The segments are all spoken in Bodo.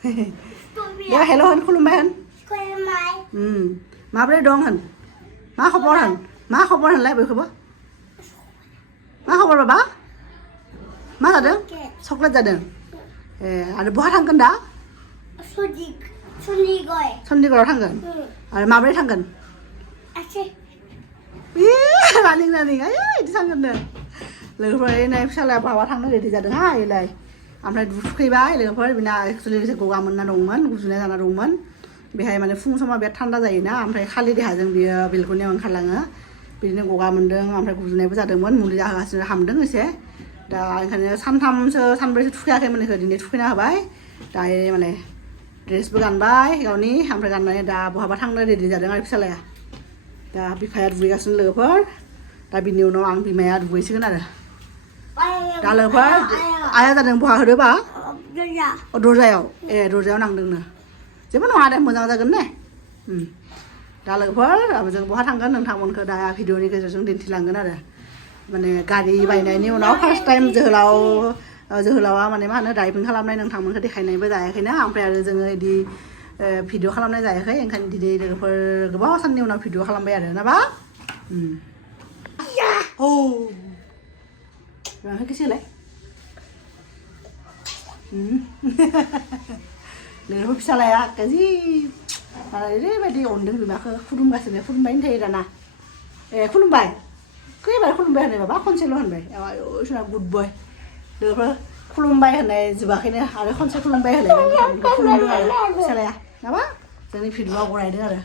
เดี๋ยวให้เราหันคุณลุงไปหันมาไปได้ดองหันมาขบวนหันมาขบวนหันไรไปคือบ่มาขบวนบ่บ้ามาจัดเด้อช็อกโกแลตจัดเด้อada buah tangkan dah Sunday kalau tangkan ada ma boleh tangkan iya raning ayo di tangkan dah lepas ini misalnya bawa tangkan dari jalan hai lay ampai dukai bay lepas bina actually bisa gua mana dongman gusune sana dongman behai mana fung sama biar thanda jaya na ampai kali di hajang dia bilkunnya menghalangnya बिदिनो गगा मोनदों ओमफ्राय गुजुनायबो जादोंमोन मुलि जाहोगासिनो हामदों एसे दा ओंखायनो सानथामसो सानब्रैसो थुखैयाखैमोन दिनै थुखैना होबाय दायो माने ड्रेसबो गानबाय गावनि ओमफ्राय गाननानै दा बहाबा थांनो रेडि जादों आरो फिसालाया दा बिफाया दुगैगासिनो लोगोफोर दा बिनि उनाव आं बिमाया दुगैसिगोन आरो दा लोगोफोर आइया जादों बहा होदोबा दरजायाव दरजायाव नांदोंनो जेबो नङा दे मोजां जागोन ने दा लोगोफोर जों बहा थांगोन नोंथांमोनखौ दा भिडिअनि गेजेरजों दिन्थिलांगोन आरो माने गारि बायनायनि उनाव फार्स्ट टाइम जोहोलावा माने मा होनो ड्राइभिं खालामनाय नोंथांमोनखौ देखायनायबो जायाखैना ओमफ्राय आरो जोङो बिदि भिडिअ खालामनाय जायाखै ओंखायनो दिनै लोगोफोर गोबाव साननि उनाव भिडिअ खालामबाय आरो ना बा औ मा होखोसोलाय लोगोफोर फिसालाया जि ओरैबायदि अनदों बिमाखौ खुलुमगासिनो खुलुमबायनो थायो दाना खुलुमबाय खैबार खुलुमबाय होनबाय बाबा खनसेल' होनबाय सोरना गुड बय लोगोफोर खुलुमबाय होननाय जोबाखैनो आरो खनसे खुलुमबाय होननाय खुलुमदों आरो फिसालाया नामा जोंनि भिडिअआव बरायदों आरो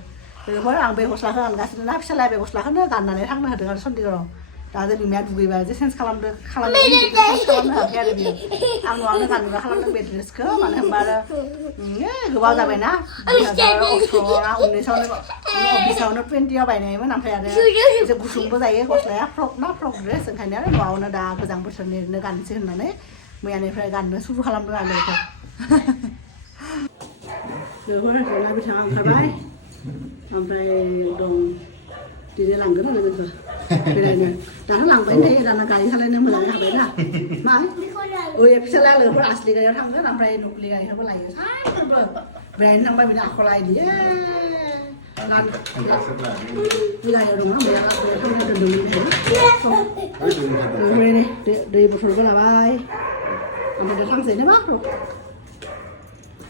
लोगोफोर आं बे गस्लाखौ गानगासिनो ना फिसालाया बे गस्लाखौनो गाननानै थांनो होदों आरो चन्डिगड़आव दा जों बिमाया दुगैबा जे चेन्ज खालामनो हायाखै आरो बियो आं न'आवनो गानग्रा खालामदों बे ड्रेसखौ मानो होनबा आरो गोबाव जाबायना 19 अफिसावनो 20आव बायनायमोन ओमफ्राय आरो एसे गुसुंबो जायो गस्लाया फ्रक ड्रेस ओंखायनो आरो न'आवनो दा गोजां बोथोरनिनो गाननोसै होननानै मैयानिफ्राय गाननो सुरु खालामदों आरो लोगोफोर जना बिथाङा ओंखारबाय ओमफ्राय दं दिनै लांगोन आरो जोंखौ बेरायनो दाना लांबाय थायो दाना गारि सालायनो मोजां जाबायना मा फिसालाया लोगोफोर आसलि गारियाव थांगोन ओमफ्राय नकलि गारिखौबो लायो सानफ्रोमबो बेरायनो थांबाय बिनि आखला इदि गारियाव दङ थांनो दोनदोंमोन दै बथलबो लाबाय ओमफ्राय दा थांसै नामा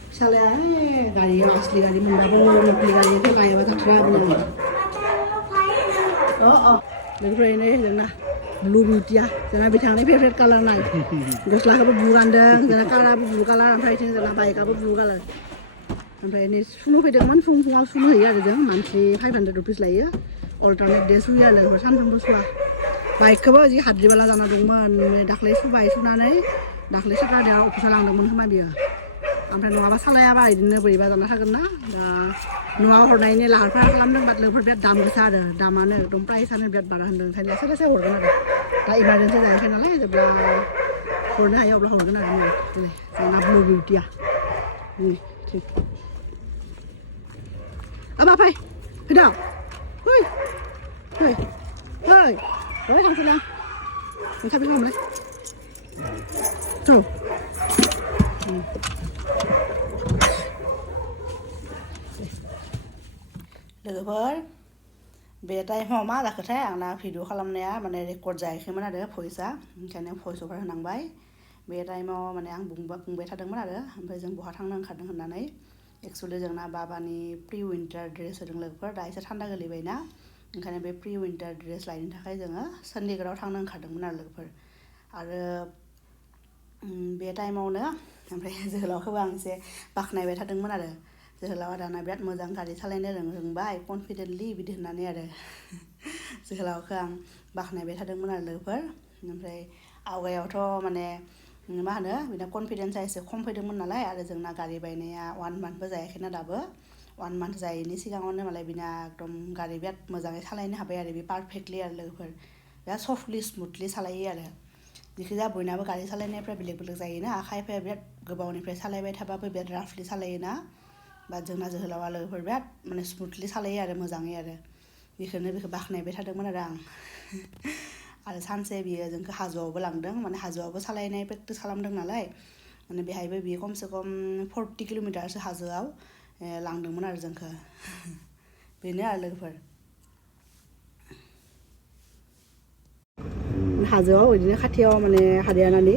फिसालाया गारियाव आसलि गारि मोनबाबो नकलि गारिखौ लायाबा जाथ्रा बुंनानै लोगोफोरनो जोंना ब्लु बिउटिया जोंना बिथांनि फेभरेट कालार नाय गस्लाखौबो ब्लु गानदों जोंना कालाराबो ब्लु कालार ओमफ्राय जोंना बाइकआबो ब्लु कालार ओमफ्राय नै सुनो फैदोंमोन फुङाव सुनो होयो आरो जों मानसि 500 रुपिस लायो अल्टारनेट दे सुयो आरो सानफ्रोमबो सुवा बाइकखौबो जि हाद्रिबाला जाना दंमोन दाख्लै सुबाय सुनानै दाख्लै सटारडेआव अफिसाव लांदोंमोन खोमा बियो ओमफ्राय नङाबा सालायाबा बिदिनो बोरैबा जाना थागोन ना दा न'आव हरनायनि लाहार फाहार खालामदों बाट लोगोफोर बिराद दाम गोसा आरो दामानो एकदम प्राइसआनो बिराद बारा होनदों ओंखायनो लासै लासै हरगोन आरो दा इमारजेन्सि जायाखै नालाय जेब्ला हरनो हायो अब्ला हरगोन आरो जोंना ब्लु बिउटिया थिग फै फैदों थांसैलां ओंखारबाय हमलाय लोगोफोर बे टाइमाव मा जाखोथाय आंना भिडिअ खालामनाया माने रेकर्ड जायाखैमोन आरो भइसआ ओंखायनो भइस अभार होनांबाय बे टाइमाव माने आं बुंबाय थादोंमोन आरो ओमफ्राय जों बहा थांनो ओंखारदों होननानै एक्सुवेलि जोंना बाबानि प्रि विन्टार ड्रेस होदों लोगोफोर दा एसे थान्दा गोलैबायना ओंखायनो बे प्रि विन्टार ड्रेस लायनो थाखाय जोङो चन्डिगड़आव थांनो ओंखारदोंमोन आरो लोगोफोर आरो बे टाइमावनो ओमफ्राय जोहोलावखौबो आं एसे बाख्नायबाय थादोंमोन आरो जोहोलावा दाना बिराद मोजां गारि सालायनो रोंबाय कनफिडेन्टलि बिदि होननानै आरो जोहोलावखौ आं बाख्नायबाय थादोंमोन आरो लोगोफोर ओमफ्राय आवगायावथ' माने मा होनो बिना कनफिडेन्सआ एसे खम फैदोंमोन नालाय आरो जोंना गारि बायनाया 1 मान्थबो जायाखैना दाबो 1 मान्थ जायैनि सिगाङावनो मालाय बिना एकदम गारि बिराद मोजाङै सालायनो हाबाय आरो बे पारफेक्टलि आरो लोगोफोर बिराद सफ्टलि स्मुथलि सालायो आरो जिखिजाया बयनाबो गारि सालायनायफ्रा बेलेग बेलेग जायोना खायफाया बिराद गोबावनिफ्राय सालायबाय थाबाबो बिराद राफलि सालायोना बा जोंना जोहोलावा लोगोफोर बिराद माने स्मुथलि सालायो आरो मोजाङै आरो बेखौ बाख्नायबाय थादोंमोन आरो आं आरो सानसे बियो जोंखौ हाजोआवबो लांदों माने हाजोआवबो सालायनाय प्रेक्टिस खालामदों नालाय माने बेहायबो बियो खमसे खम 40 किल'मिटारसो हाजोआव लांदोंमोन आरो जोंखौ बेनो आरो लोगोफोर हाजोआव बिदिनो खाथियाव माने हारियानानि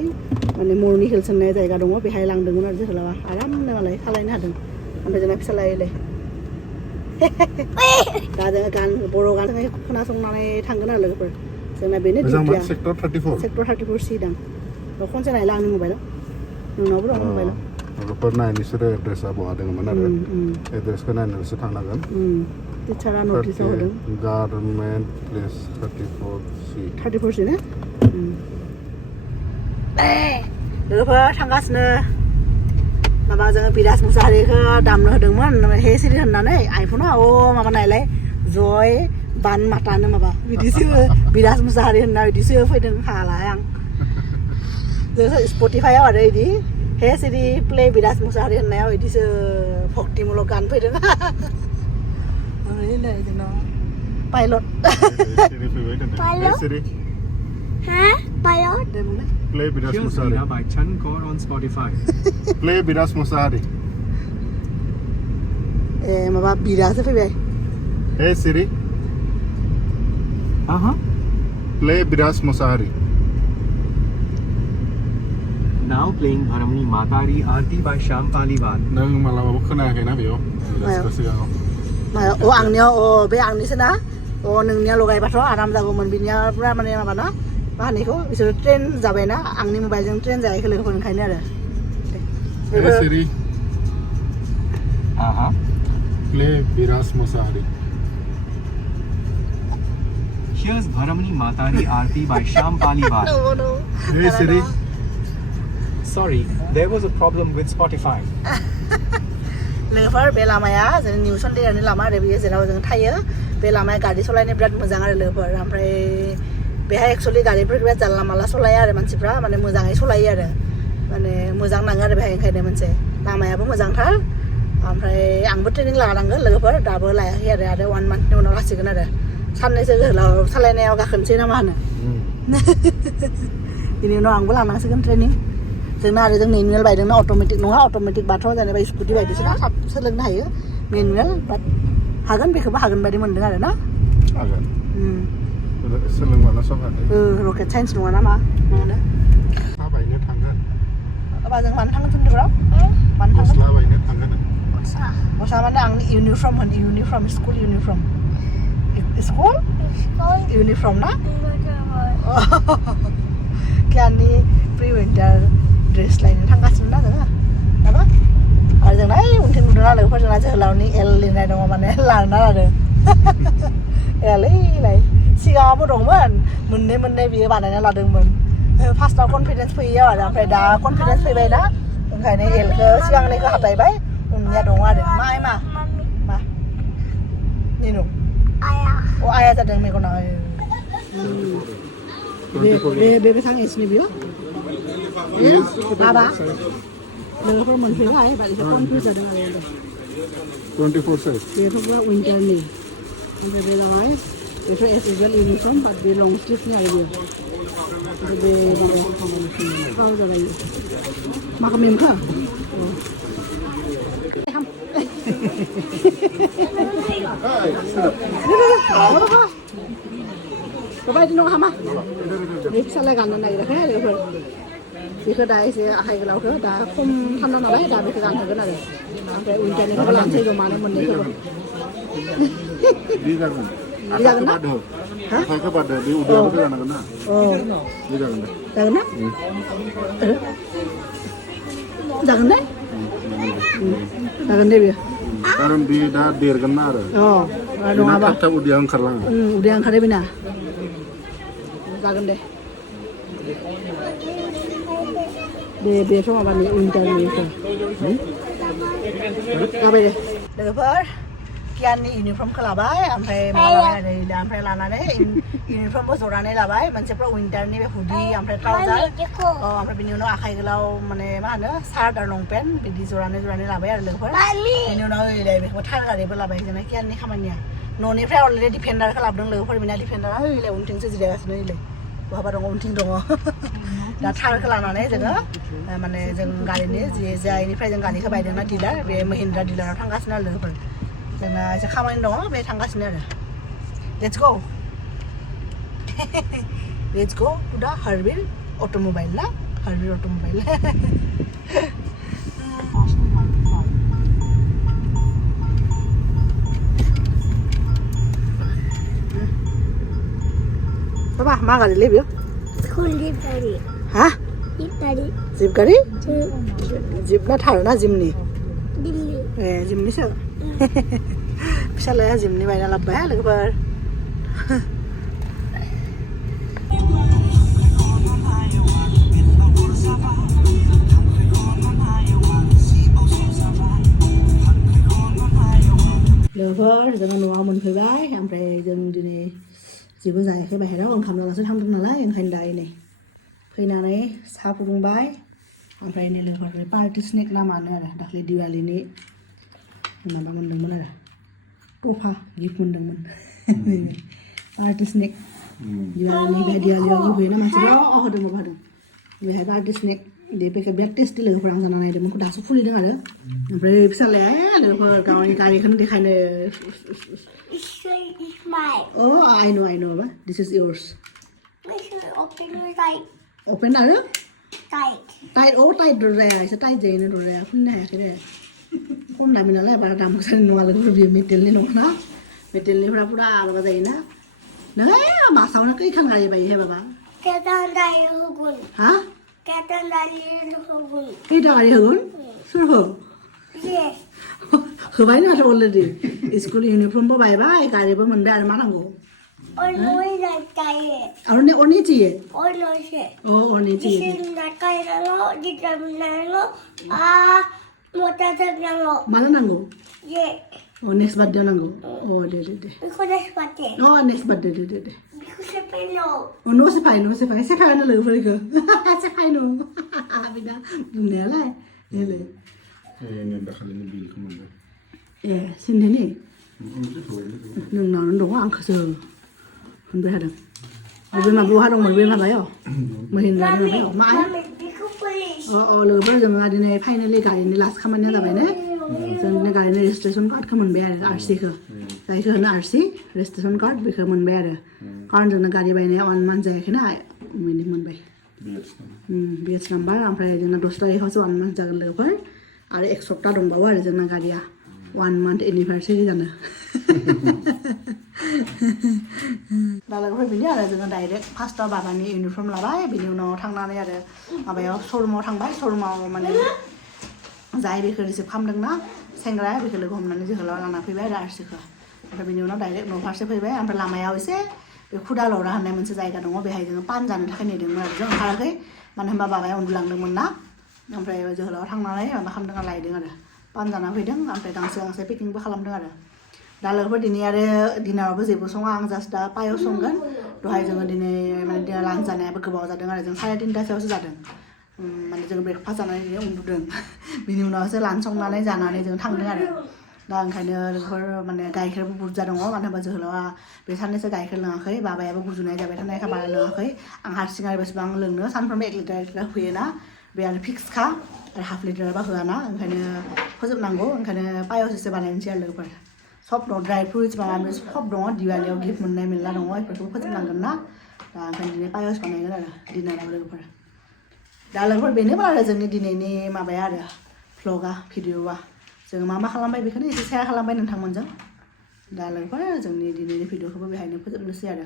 माने मरनि हिल्स होननाय जायगा दङ बेहाय लांदोंमोन आरो जोहोलावा आरामनो मालाय सालायनो हादों ओमफ्राय जोंना फिसालायलाय दा जोङो गान बर' गान खोनासंनानै थांगोन आरो लोगोफोर जोंना बेनो डिउटिया सेक्टर 34 सि दां खनसे नायला आंनि मबाइलाव नोंनावबो दं मबाइलाव लोगोफोर नाय नोंसोरो एड्रेसा बहा दङमोन आरो एड्रेसखौ नायनानैसो थांनांगोन टिचारा नटिसाव होदों गारमेन्ट प्लेस 34 सि ना लोगोफोर थांगासिनो माबा जोङो बिराज मुसाहारिखौ दामनो होदोंमोन हे सिरि होननानै आइफनाव माबा नायलाय जय बान मातानो माबा बिदिसो बिराज मुसाहारि होनना बिदिसो फैदों हालाय आं जों स्पटिफाइआव आरो बिदि हे सिरि प्ले बिराज मुसाहारि होननायाव बिदिसो भक्तिमुलक गान फैदों जोंनाव पाइलट पाइलट दे बुंलाय Play Biras Musahari by Chan Kaur on Spotify. Play Biras Musahari माबा बिरासो फैबाय Hey Siri Play Biras Musahari Now playing Bharamani Matari Aarti by Shyam Paliwal. नों मालाबाबो खोनायाखै ना बेयाव बिरासखौ सिगाङाव आंनियाव बे आंनिसो ना नोंनिया लगायबाथ' आराम जागौमोन बिनिया पुरा माने माबा ना मा होनो बिसोर ट्रेन जाबायना आंनि मबाइलजों ट्रेन जायाखै लोगोफोर ओंखायनो आरो Hey Siri Play Biras Musahari Here's Bharamani Matari Aarti by Shyam Paliwal. No. Hey Siri Sorry, there was a problem with Spotify. लोगोफोर बे लामाया जोंनि निउ सन्देरनि लामा आरो बेयो जेराव जों थायो बे लामाया गारि सालायनो बिराद मोजां आरो लोगोफोर ओमफ्राय बेहाय एक्सुवेलि गारिफोरखौ बिराद जानला मानला सालाया आरो मानसिफ्रा माने मोजाङै सालायो आरो माने मोजां नाङो आरो बेहाय ओंखायनो मोनसे लामायाबो मोजांथार ओमफ्राय आंबो ट्रेनिं लानांगोन लोगोफोर दाबो लायाखै आरो 1 मान्थनि उनाव लासिगोन आरो साननैसो जोहोलाव सालायनायाव गाखोनोसै ना मा होनो बेनि उनाव आंबो लानांसिगोन ट्रेनिं जोंना आरो जों मेनुवेल बायदोंना अट'मेटिक नङा अट'मेटिक बाथ' जेनेबा स्कुटि बायदिसोना थाब सोलोंनो हायो मेनुवेल बाट हागोन बेखौबो हागोन बायदि मोनदों आरो ना हागोन सोलोंबानो सब हागोन रकेट साइन्स नङा ना मा नङानो थाबायनो थांगोन होमबा जों मानो थांगोन चन्डिगड़ाव मानो थांगोन गस्ला बायनो थांगोन गस्ला माने आंनि इउनिफर्म होन इउनिफर्म स्कुल इउनिफर्म इउनिफर्म ना कियाननि प्रि विन्टार ड्रेस लायनो थांगासिनो ना जोङो नामा आरो जोंना उनथिं नुदों ना लोगोफोर जोंना जोहोलावनि एल लिरनाय दङ माने लाना आरो एलैलाय सिगाङावबो दंमोन मोननै बियो बानायना लादोंमोन फार्स्टआव कनफिडेन्स फैयो आरो ओमफ्राय दा कनफिडेन्स फैबाय ना ओंखायनो एलखौ सिगांनिखौ हाथायबाय उननिया दङ आरो मा निनु आया जादों मेगना बे बेसां एजनि बियो बाबा लोगोफोर मोनफैबाय बालिसा कनफिउज जादों आरो 24 साइज बेथ' पुरा विन्टारनि ओमफ्राय बे जाबाय बेथ' एस इजुवेल इउनिफर्म बाट बे लं स्लिभनि आरो बेयो बे माबाया जाबाय माखौ मेमखौ बेबायदि नङा हामा बे फिसालाय गाननो नागिराखै लोगोफोर बेखौ दा एसे आखाइ गोलावखौ दा खम थान्दा नालाय दा बेखौ गानहोगोन आरो ओमफ्राय उइन्टारनिखौबो लानोसै जमानो मोननैखौबो जागोन ना आखाइखौ बादो बे उदैयाबो जानांगोन ना बे जागोन ना जागोन दे जागोन दे बेयो कारन बे दा देरगोन ना आरो नङाबा थाब उदैया ओंखारलाङो उदैया ओंखारो बेना जागोन दे बेथ' माबानि उइन्टारनिखौ जाबाय दे लोगोफोर कियाननि इउनिफर्मखौ लाबाय ओमफ्राय ओमफ्राय लानानै इउनिफर्मबो ज'नानै लाबाय मोनसेफ्रा उइन्टारनि बे हुडि ओमफ्राय ट्राउजार ओमफ्राय बिनि उनाव आखाइ गोलाव माने मा होनो सार्ट आरो लंपेन्ट बिदि ज'नानै लाबाय आरो लोगोफोर बेनि उनाव बेखौ थार गारिबो लाबाय जोंना कियाननि खामानिया न'निफ्राय अलरेडि डिफेन्डारखौ लाबोदों लोगोफोर बिना डिफेन्डारा उनथिंसो जिरायगासिनो बहाबा दङ उनथिं दङ दा थारखौ लानानै जोङो माने जों गारिनि जायनिफ्राय जों गारिखौ बायदोंना डिलार बे महिन्द्रा डिलाराव थांगासिनो आरो लोगोफोर जोंना एसे खामानि दङ बे थांगासिनो आरो let's go let's go to दा हार्बिल अट'मबाइल ना हार्बिल अट'मबाइल Papa, मा गारिलै बेयो? जिप गारि हा? जिप गारि जिप गारि? जिप ना थार ना जिमनि? दिल्ली ए जिमनिसो फिसालाया जिमनि बायना लाबोबाय लोगोफोर लोगोफोर जोङो न'आव मोनफैबाय ओमफ्राय जों दिनै जेबो जायाखै बाहेरायाव ओंखाम जानासो थांदों नालाय ओंखायनो दा नै फैनानै साहा फुदुंबाय ओमफ्राय नै लोगोफोर पार्टि स्नेक ना मानो आरो दाख्लै दिवालीनि माबा मोनदोंमोन आरो टफा गिफ्ट मोनदोंमोन पार्टि स्नेक दिवालीनि बे दिवालीयाव गिफ्ट होयो ना मानसिफ्रा होदों माबा होदों बेहाय पार्टि स्नेक बे पेकेट बिराद टेस्टि लोगोफोर आं जाना नायदोंमोन दासो खुलिदों आरो ओमफ्राय फिसालाया लोगोफोर गावनि गारिखौनो देखायनो It's mine. Oh, I know, Baba. This is yours. We should open it like Open आरो tight. tight oh tight दरजाया एसे tight जायोना दरजाया खुलिनो हायाखै दे खम दामि नालाय बारा दाम गोसानि नङा लोगोफोर बेयो मेटेलनि नङा मेटेलनिफ्रा पुरा माबा जायोना नै मासावनो खैखान गारि बायोहाय बाबा Ketan dari hugun. हा Ketan dari hugun. खैथा गारि होगोन सोर हो Yes. होबाय माथो अलरेडि स्कुल इउनिफर्मबो बायबाय गारिबो मोनबाय आरो मा नांगौ और नोई लटकाए. और नहीं चाहिए और नोई से. और नहीं चाहिए जिसे लटकाए लो, जिसे लो, मोटा से लो. माला नांगौ ये. नेक्स्ट बार्थडे नांगौ दे बिको देशपाते. नेक्स्ट बार्थडे दे बिको से पेलो. no sepain sepain लोगोफोर इखो sepain बिना बुंनायालाय नेले Ini dakhilin bil kemana? ए सिन्देनि Itu tuh. नोंनावनो दङ आंखौसो होनबाय थादों बबे माबाहा दंमोन बे माबायाव महिन्द्रा माबायाव मा Mami, बिको पुलिस. लोगोफोर जोङो दिनै फाइनेलि गारिनि लास्ट खामानिया जाबाय ने जों दिनै गारिनि रेजिस्ट्रेसन कार्डखौ मोनबाय आरो आरसिखौ जायखौ होनो आरसि रेजिस्ट्रेसन कार्ड बेखौ मोनबाय आरो कारण जोंनो गारि बायनाया 1 मान्थ जायाखैना बेनि मोनबाय बेच नाम्बार ओमफ्राय जोंना 10 तारिखआवसो 1 मान्थ जागोन लोगोफोर आरो 1 सप्ता दंबावो आरो जोंना गारिया 1 मान्थ एनिभार्सारि जानो दा लोगोफोर बिनि आरो जोङो डाइरेक्ट फार्स्टआव बाबानि इउनिफर्म लाबाय बिनि उनाव थांनानै आरो माबायाव श'रुमाव थांबाय श'रुमाव माने जाय बेखौ रिसिभ खालामदोंना सेंग्राया बेखौ लोगो हमनानै जोहोलाव लाना फैबाय आरो आरसिखौ ओमफ्राय बिनि उनाव डाइरेक्ट न' फारसे फैबाय ओमफ्राय लामायाव एसे बे खुदालरा होननाय मोनसे जायगा दङ बेहाय जोङो पान जानो थाखाय नेदोंमोन आरो जों ओंखाराखै मानो होनबा बाबाया उन्दुलांदोंमोन ना ओमफ्राय जोहोलाव थांनानै माबा खालामदों लायदों आरो पान जाना फैदों ओमफ्राय गांसे पेकिंबो खालामदों आरो दा लोगोफोर दिनै आरो डिनारावबो जेबो सङा आं जास्ट दा पायस संगोन दहाय जोङो दिनै माने लान्च जानायाबो गोबाव जादों आरो जों 3:30टासोआवसो जादों माने जों ब्रेकफास्ट जानानै दिनै उन्दुदों बिनि उनावसो लान्च संनानै जानानै जों थांदों आरो दा ओंखायनो लोगोफोर माने गाइखेरबो बुरजा दङ मानो होनबा जोहोलावा बे साननैसो गाइखेर लोङाखै बाबायाबो गुजुनाय जाबाय थानायखाय बारा लोङाखै आं हारसिं आरो बेसेबां लोंनो सानफ्रोमबो 1 लिटार होयोना बे आरो फिक्सखा आरो हाफ लिटारबा होआना ओंखायनो फोजोबनांगौ ओंखायनो पायस एसे बानायनोसै आरो लोगोफोर सब दं ड्राई फ्रुट्स माबा माबि सब दङ दिवालीयाव गिफ्ट मोननाय मेरला दङ बेफोरखौबो फोजोबनांगोन ना दा ओंखायनो दिनै पायस बानायगोन आरो डिनाराव लोगोफोर दा लोगोफोर बेनोबो आरो जोंनि दिनैनि माबाया आरो भ्लगा भिडिअआ जोङो मा खालामबाय बेखौनो एसे शेयार खालामबाय नोंथांमोनजों दा लोगोफोर जोंनि दिनैनि भिडिअखौबो बेहायनो फोजोबनोसै आरो